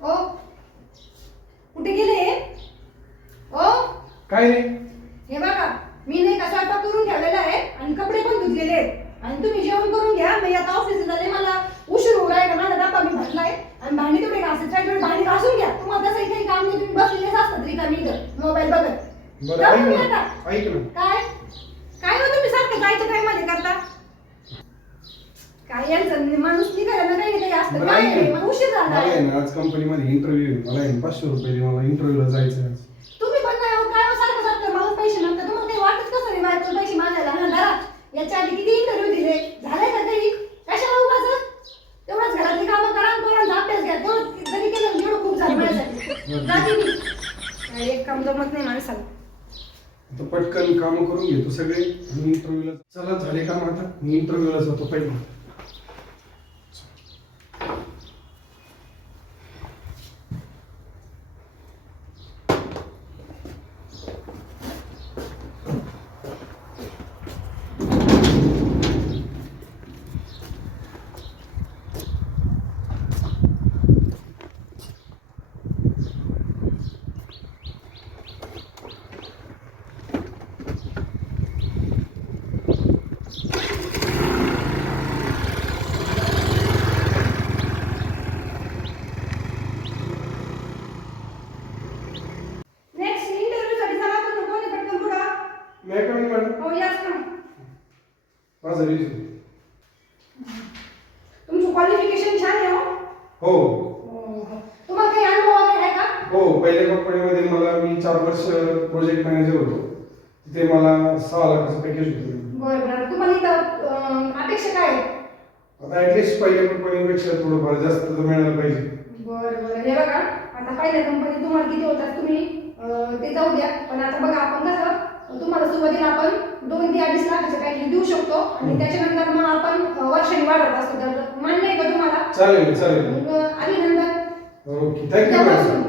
ओ. कुठे गेले ओ. काय रे हे बघा मी नाही का स्वयंपाक करून ठेवलेला आहे आणि कपडे पण धुतलेले आहेत. आणि तुम्ही जेवण करून घ्या मी आता ऑफिसला झाले मला उशीर होऊ राहिला माझा डब्बा मी भरलाय आणि भांडी घासायचे आहे, तेवढे भांडी घासून घ्या. तुम्हाला तसंही काही काम नाही तुम्ही बसलेलेच असतात रिकामी इथं मोबाईल बघत. बरं जाऊ ऐक तुम्ही ना आता. ऐक ना. काय? काय हो तुम्ही सारखं जायचं काय मध्ये करता? काय यांचं माणूस निघाला ना काही ना काही असतं बरं काय ऐक आहे? उशीर मला आहे ना आज कंपनीमध्ये इंटरव्ह्यू आहे. मला आहे ना पाचशे रुपये दे मला इंटरव्ह्यूला जायचं आहे आज. तुम्ही पण हो, काय हो, सारखं सारखं मला पैसे नव्हते तुम्हाला काही वाटत कसं नाही बायको पैसे मागायला? हा धरा याच्या आधी किती इंटरव्ह्यू दिले? झाले का काही? कशाला उगाच? तेवढंच घरातली कामं करा आणि पोरांचा अभ्यास घ्या. तेवढं जरी केलं ना, तेवढं खूप झालं माझ्यासाठी. जाते मी काय एक काम जमत नाही माणसाला. आता पटकन कामं करून घेतो सगळे आणि इंटरव्ह्यूला चला झाले काम आता. मी इंटरव्ह्यूला जातो पहिला नेक्स्ट इंटरव्ह्यू साठी चला तुम्ही कोणी पटकन पुढा मी कमी मॅडम हो याच का माझा रिझ्यूम तुमचं क्वालिफिकेशन छान आहे हो. हो. तुम्हाला काही अनुभव वगैरे आहे का? हो पहिल्या कंपनीमध्ये मला मी चार वर्ष प्रोजेक्ट मॅनेजर होतो. तिथे मला सहा लाखाचं पॅकेज होतं. बरं बरं. तुम्हाला इथं अं, अपेक्षा काय आहे? आता ऍटलिस्ट पहिल्या कंपनीपेक्षा थोडंफार जास्त तर मिळायला पाहिजे. बरं बरं. हे बघा. आता पहिल्या कंपनी तुम्हाला किती होतात तुम्ही? अं, ते जाऊ द्या. पण आता बघा आपण कसं तुम्हाला सुरुवातीला आपण दोन ते अडीच लाखाचे पॅकेज देऊ शकतो. आणि. त्याच्यानंतर मग आपण वर्षांनी वाढवत असतो. तर मान्य आहे का तुम्हाला? चालेल चालेल. मग अभिनंदन. Okay thank you madam. उद्यापासून.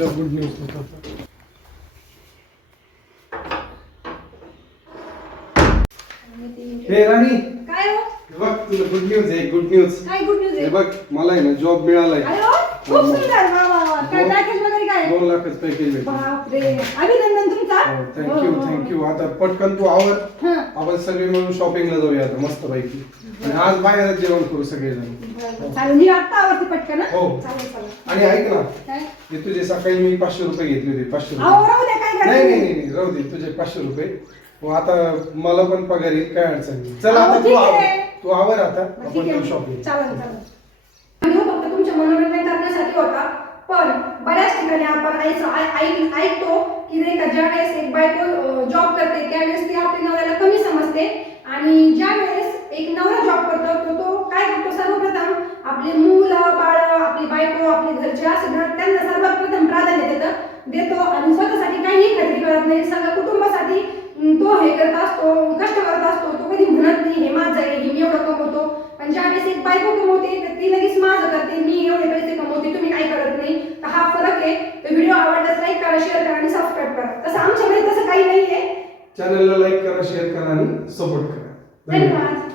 तुला गुड न्यूज होता. हे राणी काय हो? हे बघ तुला गुड न्यूज आहे गुड न्यूज काय गुड न्यूज हे आहे बघ मला आहे ना जॉब मिळालाय. अरे हो खूप सुंदर. वा वा वा. काय पॅकेज काय दोन लाखाचं पॅकेज भेटलं बापरे. अभिनंदन तुमचा? थँक्यू थँक्यू आता पटकन तू आवर. हा. आपण सगळे मिळून शॉपिंगला जाऊया आता मस्त पैकी आणि आज बाहेर जेवण करू सगळेजण. बरं, चालेल मी आत्ता आवडते पटकन हं? हो. चालेल चालेल. आणि ऐक ना काय हे तुझे सकाळी मी पाचशे रुपये घेतले होते पाचशे अहो रुपये राहू द्या काय नाही नाही. नाही नाही, राहू दे तुझे पाचशे रुपये. मग आता मला पण पगार येईल काय अडचण नाही. चल अहो, आता तू ठीक आवर. तू आवर आता आपण ठीक जाऊ आहे शॉपिंग चालेल चालेल. आणि हो फक्त तुमचे मनोरंजन करण्यासाठी होता. पण बऱ्याच ठिकाणी आपण ऐक- ऐकतो की नाही का ज्या वेळेस एक बायको जॉब करते त्यावेळेस ती आपल्या नवऱ्याला कमी समजते. आणि ज्या वेळेस एक नवरा जॉब करतो तो तो काय करतो? सर्वप्रथम आपले मुलं बाळ आपली बायको आपले घरचे असं त्यांना त्यांना सर्वप्रथम प्राधान्य देतं देतो आणि स्वतःसाठी काहीही खरेदी करत नाही. सगळं कुटुंबासाठी अं, तो हे करत असतो कष्ट करत असतो तो कधी म्हणत नाही हे माझं आहे हे मी एवढं कमवतो पण ज्यावेळेस एक बायको कमवते तर ती लगेच माझं करते मी एवढे पैसे कमवते तुम्ही काय करत नाही. तर हा फरक आहे. तर व्हिडिओ आवडल्यास लाईक करा शेअर करा आणि सबस्क्राईब करा. तसं आमच्याकडे तसं काही नाहीये. चॅनलला लाईक करा शेअर करा आणि सपोर्ट करा. धन्यवाद.